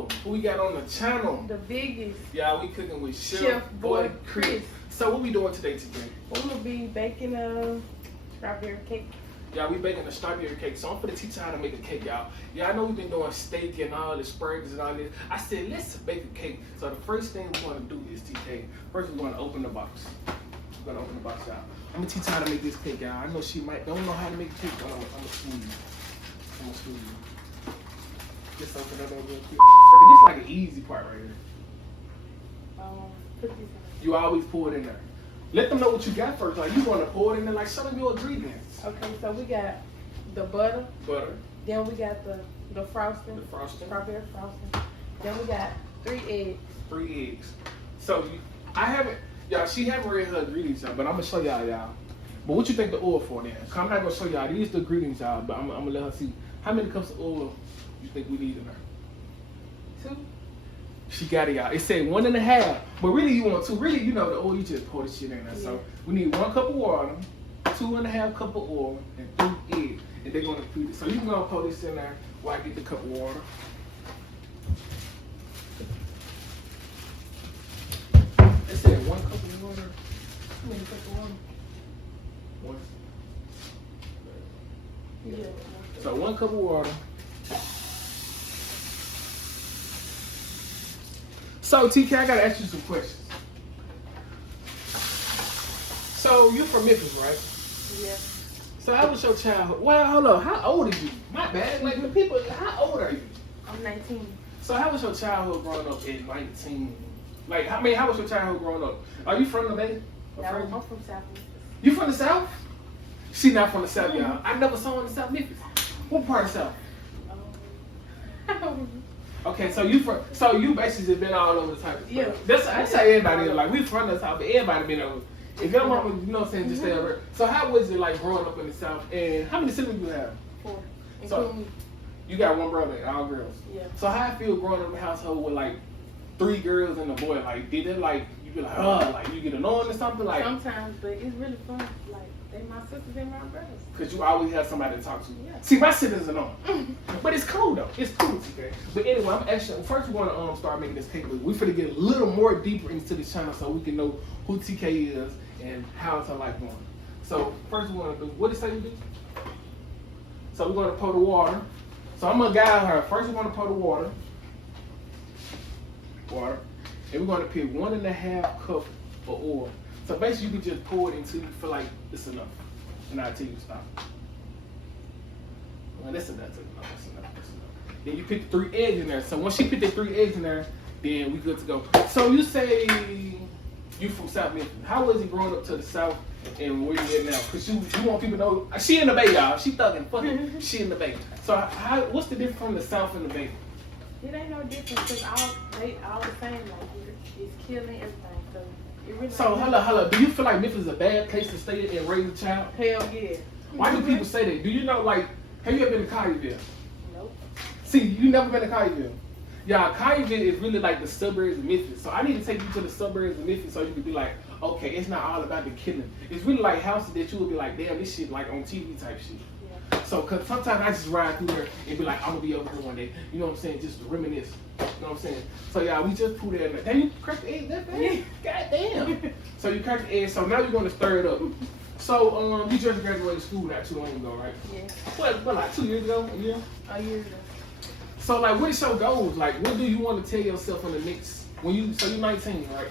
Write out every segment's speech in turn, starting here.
Hello, who we got on the channel? The biggest. Yeah, we cooking with Chef Boy Chris. So what we doing today, today? We're gonna be baking a strawberry cake. Yeah, we baking a strawberry cake. So I'm gonna teach you how to make a cake, y'all. Yeah, I know we've been doing steak and all the spreads and all this. I said, let's bake a cake. So the first thing we're gonna do is TK. First, we're gonna open the box. We're gonna open the box out. I'm gonna teach you how to make this cake, y'all. I know she don't know how to make a cake, but I'm gonna school you. I'm gonna school you. Just open it up real quick. This is like an easy part right here. Put these in. You always pour it in there. Let them know what you got first. Like you want to pour it in there, like show them your ingredients. Okay, so we got the butter. Butter. Then we got the frosting. The frosting. Strawberry frosting. Then we got 3 eggs. 3 eggs. So I haven't, y'all. She haven't read her ingredients yet, but I'm gonna show y'all. But what you think the oil for then? I'm not gonna show y'all. These are the ingredients, y'all. But I'm gonna let her see how many cups of oil you think we need in there. 2. She got it, y'all. It said 1.5, but really you want 2. Really, you know the oil, you just pour the shit in there. Yeah. So we need 1 cup of water, 2.5 cup of oil, and 3 eggs. And they're gonna feed it. So you can go pour this in there while I get the cup of water. It said 1 cup of water. How many cups of water? 1. Yeah. So 1 cup of water. So TK, I gotta ask you some questions. So you're from Memphis, right? Yeah. So how was your childhood? Well, hold on. How old are you? My bad. Like the people, how old are you? I'm 19. So how was your childhood growing up at 19? Like, how was your childhood growing up? Are you from the Bay? Yeah, I'm from South Memphis. You from the South? She not from the South, y'all. I never saw her in the South Memphis. What part of South? Okay, so you basically just been all over the type of Yeah. That's how everybody is. Like we from the South, but everybody been over. If your mama, you know what I'm saying, just stay over. So how was it like growing up in the South? And how many siblings you have? 4. So- Including me. You got 1 brother, all girls. Yeah. So how I feel growing up in a household with like 3 girls and a boy? Like did it like you be like, oh, like you get annoying or something like? Sometimes, but it's really fun. Like, they my sisters and my brothers. Cause you always have somebody to talk to. Yeah. See, my siblings are annoying, but it's cool though. It's cool, TK. But anyway, I'm actually first we want to start making this cake. But we finna get a little more deeper into this channel so we can know who TK is and how it's her life going. So first we want to do what did it say we do? So we're gonna pour the water. So I'm gonna guide her. First we want to pour the water, and we're gonna pick 1.5 cup of oil. So basically you can just pour it until you feel like it's enough. And I'll tell you to stop. Well, that's enough. That's enough. Then you pick 3 eggs in there. So once you put the 3 eggs in there, then we good to go. So you say you from South Memphis. How was it growing up to the South and where you at now? Because you want people to know. She in the Bay, y'all. She thugging, fucking. She in the Bay. So what's the difference from the South and the Bay? It ain't no difference because they all the same. Like, it's killing everything. So, it really So hold up. Do you feel like Memphis is a bad place to stay and raise a child? Hell yeah. Why do people say that? Do you know, like, have you ever been to Collierville? Nope. See, you never been to Collierville. Yeah, Collierville is really like the suburbs of Memphis. So I need to take you to the suburbs of Memphis so you can be like, okay, it's not all about the killing. It's really like houses that you would be like, damn, this shit like on TV type shit. Yeah. So, cause sometimes I just ride through there and be like, I'm gonna be over here one day. You know what I'm saying? Just to reminisce. You know what I'm saying? So yeah, we just put it in there. Damn, you cracked the egg that fast? God damn. So you cracked the egg. So now you're gonna stir it up. So you just graduated school not too long ago, right? Yeah. What like 2 years ago? A year? A year ago. So like, what is your goals? Like, what do you want to tell yourself in the next? So you're 19, right? Yeah.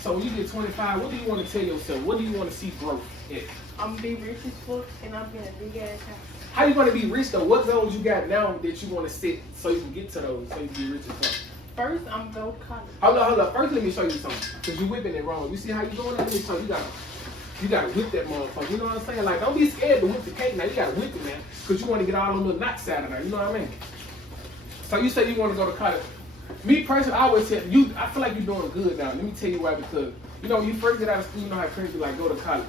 So when you get 25, what do you want to tell yourself? What do you want to see growth at? I'm gonna be rich as fuck and I'm getting a big ass house. How you gonna be rich though? What goals you got now that you want to set so you can get to those? So you can be rich as fuck. First, I'm gonna go to college. Hold up. First, let me show you something. Cause you whipping it wrong. You see how you doing that? Let me show you. You gotta whip that motherfucker. You know what I'm saying? Like, don't be scared to whip the cake now. You gotta whip it, man. Cause you want to get all the little knots out of there. You know what I mean? So you say you want to go to college. Me personally, I always say you. I feel like you're doing good now. Let me tell you why. Because you know, when you first get out of school, you know how parents be like, go to college.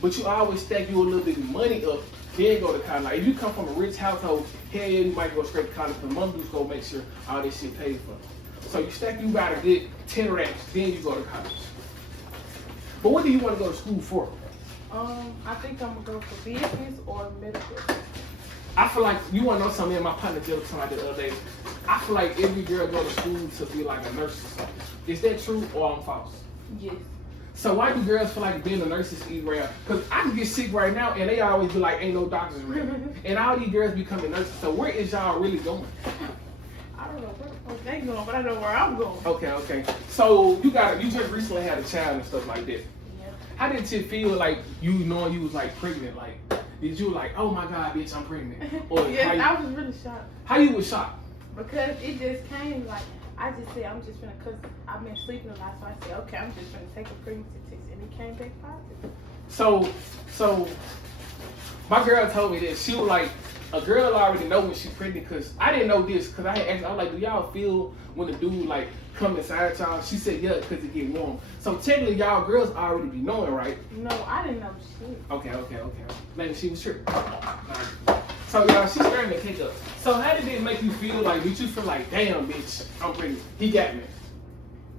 But you always stack you a little bit of money up, then go to college. Like, if you come from a rich household, hell yeah, you might go straight to college. But mom just go make sure all this shit paid for. So you stack you about a good 10 racks, then you go to college. But what do you want to go to school for? I think I'm gonna go for business or medical. I feel like you want to know something. My partner just was talking about the other day. I feel like every girl go to school to be like a nurse or something. Is that true or I'm false? Yes. So why do girls feel like being a nurse is easy around? Because I can get sick right now and they always be like, ain't no doctors around. And all these girls becoming nurses. So where is y'all really going? I don't know where they going, but I know where I'm going. Okay. So you just recently had a child and stuff like that. Yeah. How did it feel like you knowing you was like pregnant? Like, did you like, oh my God, bitch, I'm pregnant? Or Yes, I was really shocked. How you was shocked? Because it just came like, I just said, I'm just gonna, cause I've been sleeping a lot, so I said, okay, I'm just gonna take a pregnancy test, and it came back positive. So my girl told me this. She was like, a girl already know when she's pregnant, cause I didn't know this, cause I had asked, I was like, do y'all feel when the dude like come inside y'all? She said, yeah, cause it get warm. So technically y'all girls already be knowing, right? No, I didn't know shit. Okay. Maybe she was tripping. So y'all, she's starting to kick up. So how did it make you feel? Like, did you feel like, damn, bitch, I'm pregnant? He got me.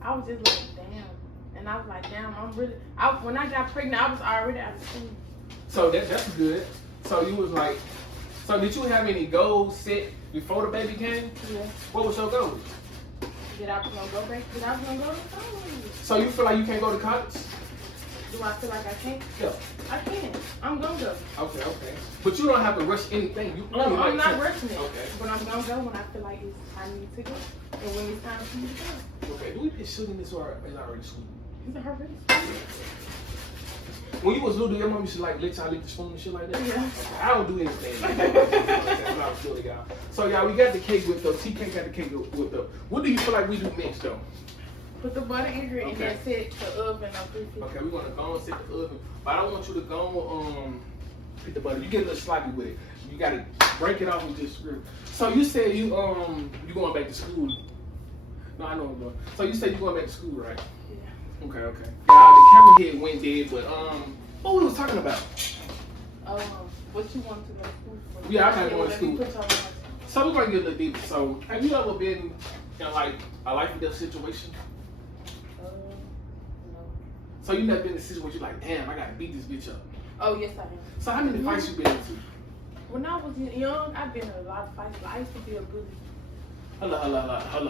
I was just like, damn. And I was like, damn, when I got pregnant, I was already out of school. So that's good. So you was like, so did you have any goals set before the baby came? Yeah. What was your goal? That I was gonna go back, that I was gonna go to college. So you feel like you can't go to college? Do I feel like I can't? Yeah. I can. I'm gonna go. Okay. But you don't have to rush anything. You No, only I'm like not rushing it. Okay. But I'm gonna go when I feel like it's time to go. And when it's time for me to go. Okay. Do we get shooting this or is already shooting? Is it already? When you was little, your mom used to like let y'all lick the spoon and shit like that? Yeah. I don't do anything. When I was little, y'all. So y'all, we got the cake with the TK got the cake with the. What do you feel like we do next though? Put the butter in here and Okay. then set the oven on 350. Okay, we're gonna go and set the oven, but I don't want you to go hit the butter. You get a little sloppy with it. You gotta break it off and just screw. So you said you going back to school. No, I know what I'm doing. So you said you going back to school, right? Yeah. Okay. Yeah, the camera head went dead, but what we was talking about? What you want to go to school for? Yeah, I'm not going to let me school. put y'all on. So we're gonna get a little deeper. So have you ever been in like a life or death situation? No. So you never been in a situation where you're like, damn, I gotta beat this bitch up. Oh, yes, I have. So how many fights you been into? When I was young, I've been in a lot of fights. I used to be a bully. Hold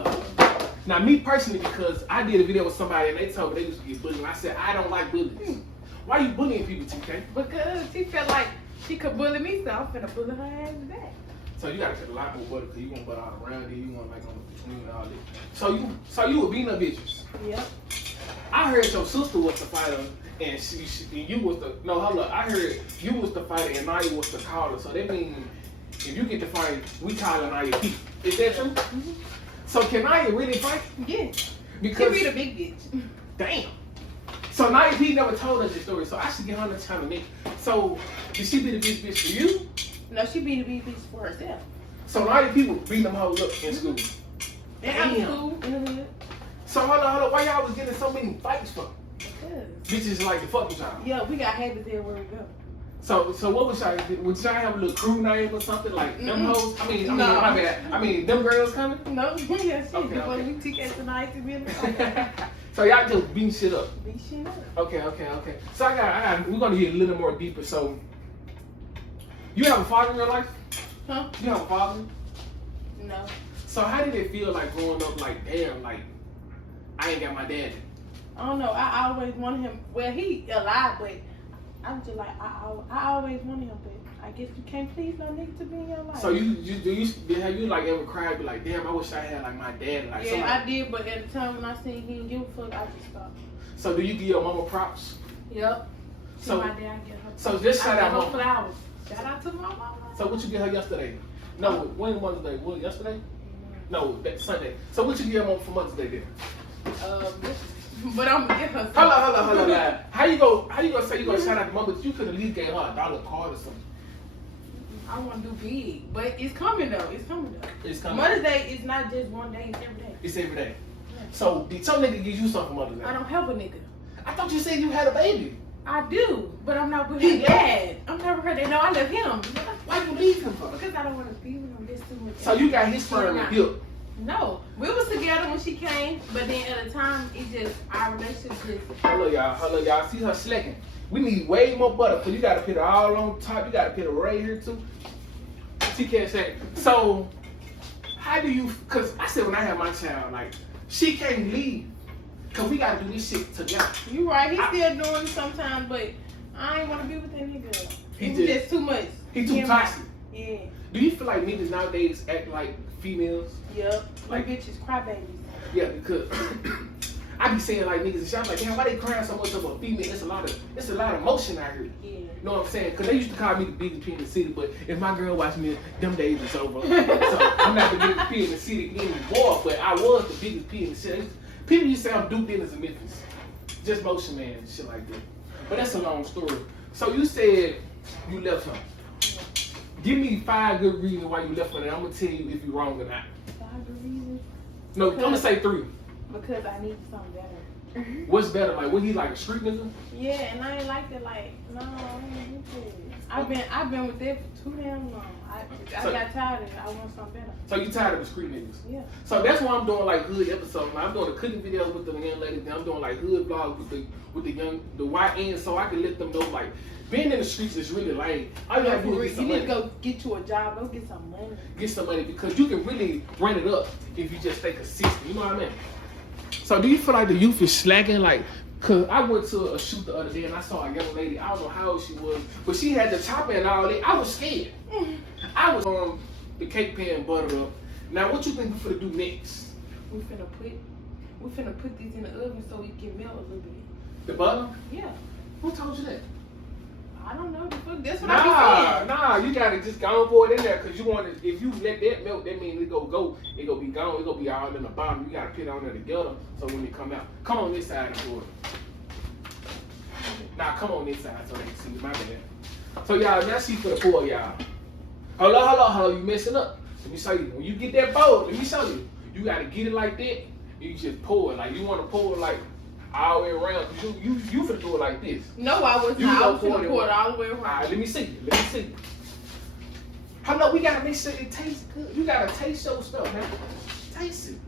up. Now me personally, because I did a video with somebody and they told me they used to get bullied. And I said, I don't like bullies. Why you bullying people, TK? Because she felt like she could bully me, so I'm finna bully her ass back. So you gotta put a lot more butter because you want butter all around it, you want like on the between and all that. So you were beating up bitches. Yep. I heard your sister was the fighter and and you was the I heard you was the fighter and Naya was the caller. So that means if you get to fight, we call Naya Pete. Is that true? Mm-hmm. So can Naya really fight? Yeah. Because She be the big bitch. damn. So Naya Pete never told us this story, so I should get her next time to me. So did she be the big bitch for you? No, she be the big bitch for herself. So Naya Pete was beating them hoes up in school. And out of school, in the hood. So hold on, why y'all was getting so many fights for? Because. Bitches like to fuck with y'all. Yeah, we got habits everywhere we go. So what was y'all? Would y'all have a little crew name or something like them hoes? I mean, No. my bad. I mean, them girls coming. No, yeah, shit. Okay, When okay. we took it tonight to be in the So y'all just beating shit up. Beat shit up. Okay. So I got. We're gonna get a little more deeper. So you have a father in your life? Huh? You have a father? No. So how did it feel like growing up? Like damn, like I ain't got my daddy. I don't know. I always wanted him. Well, he alive, but I'm just like I always wanted him, but I guess you can't please no nigga to be in your life. So have you like ever cried? Be like, damn, I wish I had like my dad. Like yeah, somebody. I did, but at the time when I seen he didn't give a fuck, I just stopped. So do you give your mama props? Yep. So- my dad, I get her. So just shout I out get her mama. flowers. Shout out to my mama. So what you get her yesterday? No, when Mother's Day? What, yesterday? No, that Sunday. So what you get her for Mother's Day then? But I'm gonna get her. Hold on. How you gonna say you gonna shout out to mom, but you could at least gave her $1 card or something. I want to do big, but it's coming though. It's coming though. It's coming. Mother's Day is not just one day; it's every day. It's every day. So did some nigga give you something for Mother's Day? I don't have a nigga. I thought you said you had a baby. I do, but I'm not with He her dad. I'm never her dad. No, I love him. Why you leave him for? Because I don't want to be with him. This too much. So you got his sperm and guilt. No, we was together when she came, but then at the time, it just our relationship just. Hello y'all. See her slacking. We need way more butter, cause you gotta put it all on top. You gotta put it right here too. She can't say. So, how do you? Cause I said when I have my child, like she can't leave, cause we gotta do this shit together. You right. He's still doing it sometimes, but I ain't wanna be with that nigga. He He's just too much. He too toxic. Yeah. Do you feel like niggas nowadays act like females? Yep. Like- Like bitches crybabies. Yeah, because I be saying like niggas, I'm like, damn, why they crying so much over a female? It's a lot of emotion out here. Yeah. You know what I'm saying? Because they used to call me the biggest P in the city, but if my girl watch me, them days is over. So I'm not the biggest P in the city anymore, but I was the biggest P in the city. People used to say I'm Duke Dennis in Memphis. Just motion man and shit like that. But that's a long story. So you said you left her. Give me 5 good reasons why you left her, and I'm going to tell you if you're wrong or not. 5 good reasons. No, I'm going to say 3. Because I need something better. What's better? Like, was he like a street nigga? Yeah, and I ain't like it. Like, no, I ain't into it. I've been with that for too damn long. I got tired of it. I want something better. So you tired of the street niggas? Yeah. So that's why I'm doing like hood episodes. I'm doing the cooking videos with the young ladies. Then I'm doing like hood vlogs with the YN, so I can let them know like being in the streets is really lame. All you gotta do is get some You need money. to go get you a job. Go get some money. Get some money because you can really run it up if you just stay consistent. You know what I mean? So do you feel like the youth is slacking? Like, cause I went to a shoot the other day and I saw a young lady. I don't know how old she was, but she had the chopper and all that. I was scared. I was the cake pan buttered up. Now what you think we finna do next? We finna put these in the oven so it can melt a little bit. The butter? Yeah. Who told you that? I don't know. That's what I be saying. Nah, you gotta just go and pour it in there because you want to. If you let that melt, that means it gonna be gone. It gonna be all in the bottom. You gotta put it on there together so when it come out, come on this side and pour it. Nah, come on this side so they can see my bad. So y'all, now she for the pour, y'all. Hold on, you messing up. Let me show you. When you get that bowl, let me show you. You gotta get it like that. You just pour it like you want to pour it like all the way around. You finna do it like this. No, I was You not. I gonna was finna pour it all the way around. Alright, let me see. Hold on, we gotta make sure it tastes good. You gotta taste your stuff, man. Taste it.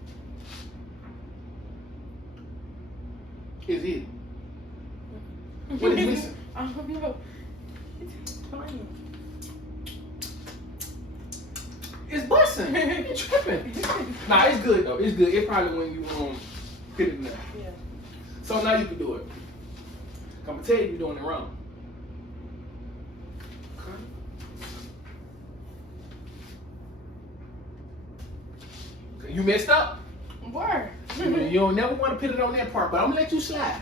Is it? What is missing? I don't know. It's fine. It's busting. You tripping. Nah, it's good though. It's good. It probably when you put it in there. Yeah. So now you can do it. I'm gonna tell you you're doing it wrong. Okay. You messed up. Word. You don't never want to put it on that part, but I'm gonna let you slide.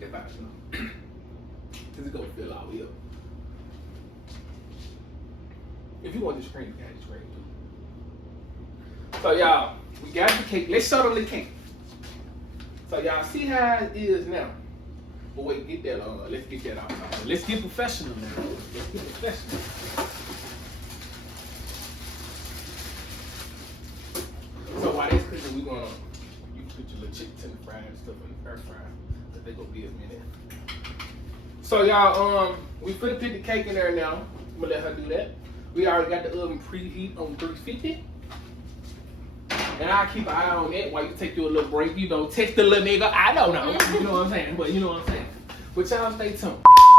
If I know. Cause it's gonna fill all the way up. If you want the screen, you got the screen too. So y'all, we got the cake. Let's show them the cake. So y'all see how it is now. But wait, get that let's get that out. Let's get professional now. Let's get professional. So while this cooking, we gonna you put your little chicken tender fry and stuff in the air fryer. Cause they gonna be a minute. So y'all, we put the cake in there now. I'm gonna let her do that. We already got the oven preheat on 350. And I'll keep an eye on that while you take your little break. You know, text the little nigga. I don't know. You know what I'm saying? But you know what I'm saying. But y'all stay tuned.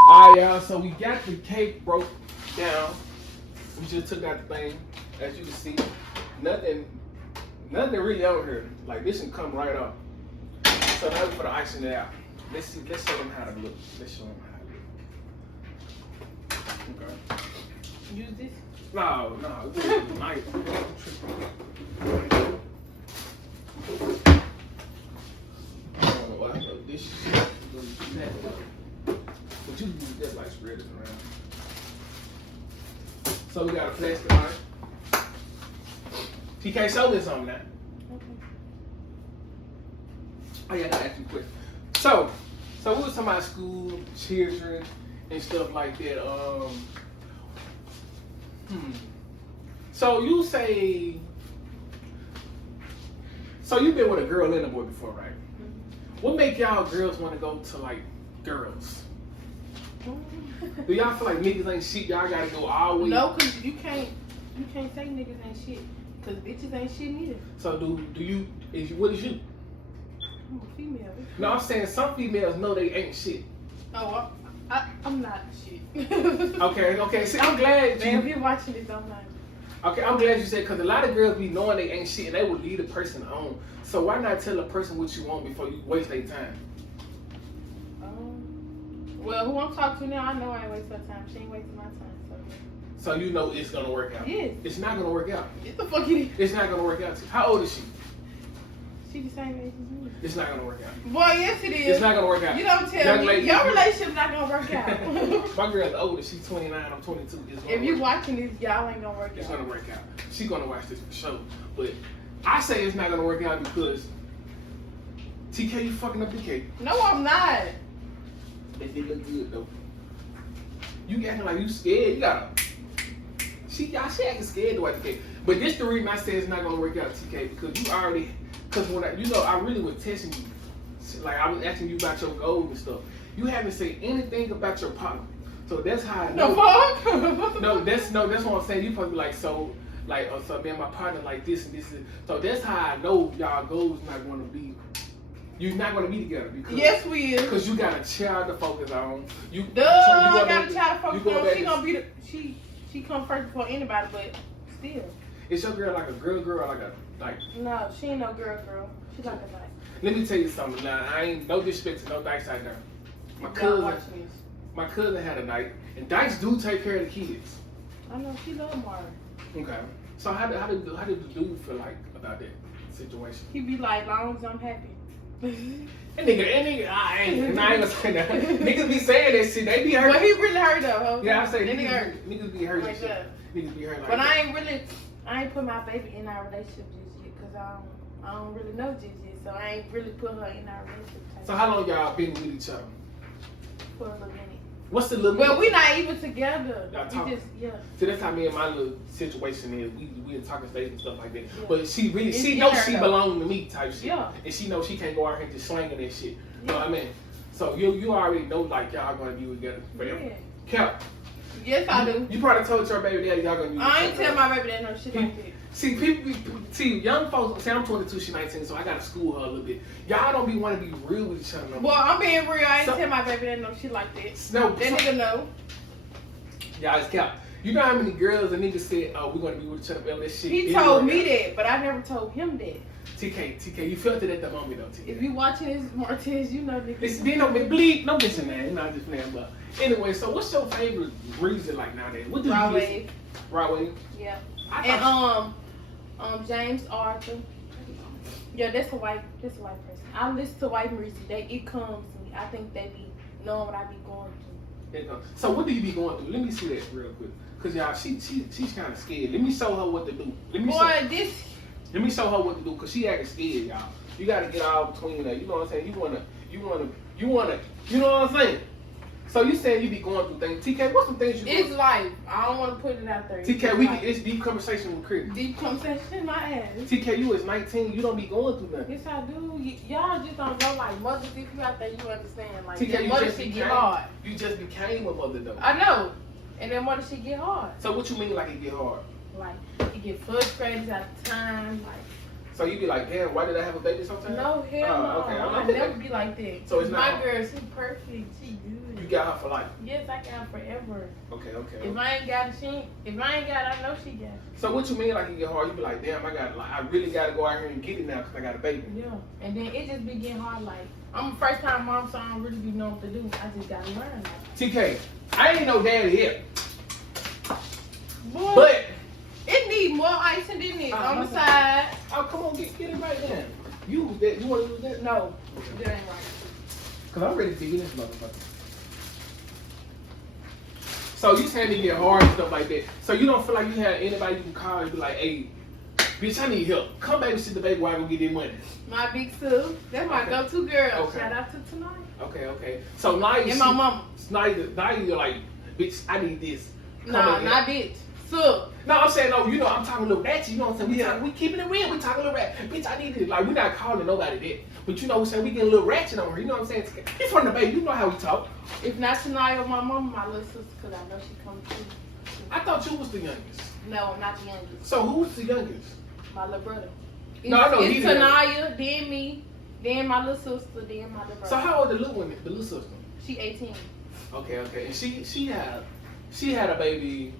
Alright, y'all. So we got the cake broke down. We just took out the thing. As you can see, nothing really over here. Like this can come right off. So now we put the icing it out. Let's show them how to look. Let's show them how to look. Okay. Use this. No, this is the knife. I don't know why I know this shit. But you can use that like spread it around. So we got a plastic knife. He can't show this on that. Okay. Oh yeah, I gotta ask you a question. So we was talking about school, children, and stuff like that. So you say, so you've been with a girl and a boy before, right? Mm-hmm. What make y'all girls want to go to like girls? Do y'all feel like niggas ain't shit? Y'all gotta go all the way. No, cause you can't say niggas ain't shit. Cause bitches ain't shit neither. So what is you? I'm a female. No, I'm saying some females know they ain't shit. Oh, I'm not shit. Okay. See, I'm glad Man, if you're watching this, I'm not. Okay, I'm glad you said, because a lot of girls be knowing they ain't shit and they will lead a person on. So why not tell a person what you want before you waste their time? Well, who I'm talking to now, I know I ain't wasting her time. She ain't wasting my time. So you know it's gonna work out. Yes. It's not gonna work out. Get the fuck in. It's not gonna work out. How old is she? She the same age as me. It's not gonna work out. Boy, yes it is. It's not gonna work out. You don't tell Young me. lady, Your relationship not gonna work out. My girl's older. She's 29. I'm 22. If you watching this, y'all ain't gonna work out. It's gonna work out. She's gonna watch this for sure. But I say it's not gonna work out because TK, you fucking up the cake. No, I'm not. It did look good though. You acting like you scared. You gotta. She acting scared to watch the cake. But this the reason I say it's not gonna work out, TK, because you already. Because when I really was testing you. Like I was asking you about your goals and stuff. You haven't said anything about your partner. So that's how I know. The fuck? That's what I'm saying. You supposed to be like, so me and my partner like this and this. So that's how I know y'all goals not gonna be. You're not gonna be together because yes we is. Because you got a child to focus on. I got a child to focus on. She gonna be she come first before anybody, but still. Is your girl like a girl or like? No, she ain't no girl. She like a dyke. Let me tell you something. Now I ain't no disrespect to no dykes out there. My cousin had a dyke, and dykes do take care of the kids. I know she love Mara. Okay. So how did the dude feel like about that situation? He be like, long as I'm happy. That nigga, I ain't gonna say that. Niggas be saying that shit. They be hurt. But he really hurt though. Yeah, I say niggas be hurt. Like that. Niggas be hurt like but that. I ain't put my baby in our relationship just yet because I don't really know just yet. So I ain't really put her in our relationship. So how long y'all been with each other? For a little minute. What's the little? Well, we not even together. Y'all We talk. just So that's how me and my little situation is. We in talking stage and stuff like that. Yeah. But she It's knows her, she though. belong to me type shit. Yeah. And she knows she can't go out here just slanging that shit. You know Yeah. what I mean? So you already know like y'all gonna be together forever. Yeah. Cap. Yes, I do. You probably told your baby daddy y'all gonna be. I ain't tell my baby that no shit like that. See, young folks, say I'm 22, she 19, so I gotta school her a little bit. Y'all don't be wanting to be real with each other no more. Well, I'm being real. I ain't tell my baby that no shit like that. No, That nigga know. Y'all just cap. You know how many girls and niggas said, oh, we're gonna be with each other, all that shit. He told me that, but I never told him that. TK, you felt it at the moment though, TK. If you watching this, Martez, you know nigga. They don't bleed, no listen, man. You're not just playing, but anyway. So, what's your favorite music like nowadays? What do you Raw listen? Wave. Raw Wave. Yeah. I And James Arthur. Yeah, that's a white person. I listen to white music. It comes to me. I think they be knowing what I be going through. So what do you be going through? Let me see that real quick, cause y'all, she's kind of scared. Let me show her what to do. Let me show her what to do, cause she acting scared, y'all. You gotta get all between that. You know what I'm saying? You wanna. You know what I'm saying? So you saying you be going through things? TK, what's some things you? It's life. I don't want to put it out there. TK, it's deep conversation with Chris. Deep conversation, my ass. TK, you is 19. You don't be going through nothing. Yes, I do. Y'all just don't know, like, mothers, if you out there, you understand. Like, TK, that mother shit get hard. You just became a mother though. I know. And then mother shit get hard. So what you mean like it get hard? Like, you get frustrated at the time. Like, so you be like, damn, why did I have a baby sometimes? no, hell no. Okay. I never be like that. So it's not my hard. girl, she perfect. She good. You got her for life. Yes, I got her forever. Okay. If I ain't got it, if I ain't got it, I know she got it. So what you mean like it get hard? You be like, damn, I really gotta go out here and get it now because I got a baby. Yeah. And then it just be getting hard. Like, I'm a first time mom, so I don't really be knowing what to do. I just gotta learn. Like, TK, I ain't no daddy yet. boy, But it need more ice than this on the side. oh, come on, get it right then. Use that. You want to use that? No, that ain't right. Cause I'm ready to get this motherfucker. So you saying it get hard and stuff like that. So you don't feel like you have anybody you can call and be like, hey, bitch, I need help. Come babysit the baby while I go get this money. My big sis, that's my go-to girl. Okay. Shout out to tonight. Okay. So now you And my mama. Now you're like, bitch, I need this. Come Nah, and not bitch. So, no, I'm saying no. You know, I'm talking a little ratchet. You know what I'm saying? We keeping it real. We talking a little ratchet. Bitch, I need it. Like we not calling nobody that. But you know what I'm saying? We getting a little ratchet on her. You know what I'm saying? It's from the baby. You know how we talk. if not tonight or my mama, my little sister, because I know she comes too. I thought you was the youngest. No, I'm not the youngest. So who was the youngest? My little brother. No, I know It's he the Tanaya, then me, then my little sister, then my little brother. So how old the little one? The little sister? She 18. Okay, okay. And she had a baby.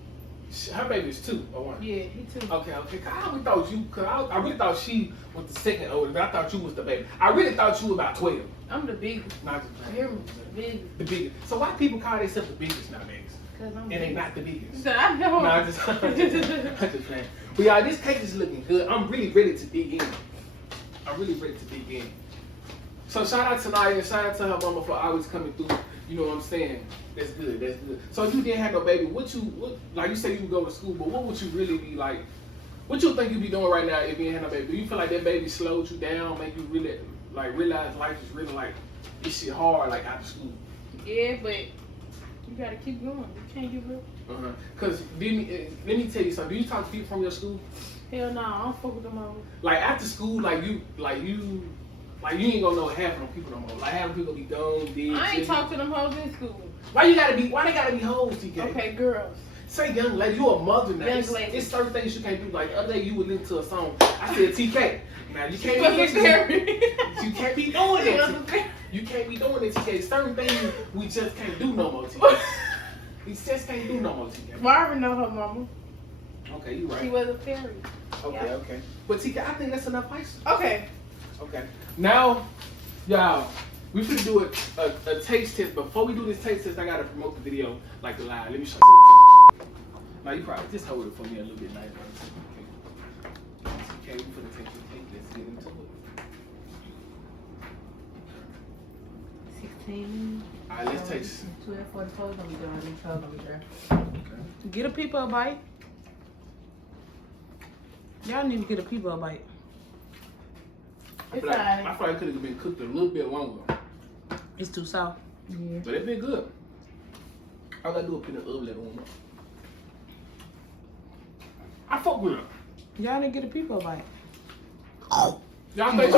Her baby's 2 or 1. Yeah, he too. Okay, okay. I really thought I really thought she was the second oldest, but I thought you was the baby. I really thought you was about 12. I'm the biggest. Not just Hear me? The biggest. the biggest. So why people call themselves the biggest nowadays? Cause I'm And they not the biggest. I know. No, I'm just playing. But y'all, this cake is looking good. I'm really ready to dig in. I'm really ready to dig in. So shout out to Naya and shout out to her mama for always coming through. You know what I'm saying? That's good. That's good. So if you didn't have no baby, what like you say you would go to school, but what would you really be like? What you think you'd be doing right now if you didn't have no baby? Do you feel like that baby slowed you down, make you really like realize life is really like this shit hard like after school? Yeah, but you gotta keep going. You can't give up. Cause let me tell you something. Do you talk to people from your school? Hell no, I don't fuck with them all. Like after school, you ain't gonna know half of them people no more. Like half of them people be dumb, big. I ain't talk to them hoes in school. Why they gotta be hoes, TK? Okay, girls. Say young lady, you a mother now. Young lady. It's certain things you can't do. Like the other day you would listen to a song. I said TK. Now you can't Wasn't listen scary. You can't be doing It it. wasn't scary. You can't be doing it, TK. Certain things we just can't do no more, TK. We just can't do no more, TK. Marvin know her mama. Okay, you right. She was a fairy. Okay, Yeah. okay. But TK, I think that's enough ice. Okay. Okay. Now, y'all, we finna do a taste test. Before we do this taste test, I gotta promote the video like the live. Let me show you. Now you probably just hold it for me a little bit nicer. Okay, we finna take the cake. Let's get into it. 16. Alright, let's taste. 12:44 gonna be done. These hoes gonna be there. Okay. Get a people a bite. Y'all need to get a people a bite. I feel like it could have been cooked a little bit longer, It's too soft. Yeah. but it been good. All I gotta do is put it in the oven, let it warm up. I fuck with it. Y'all need to get a people a bite. Y'all think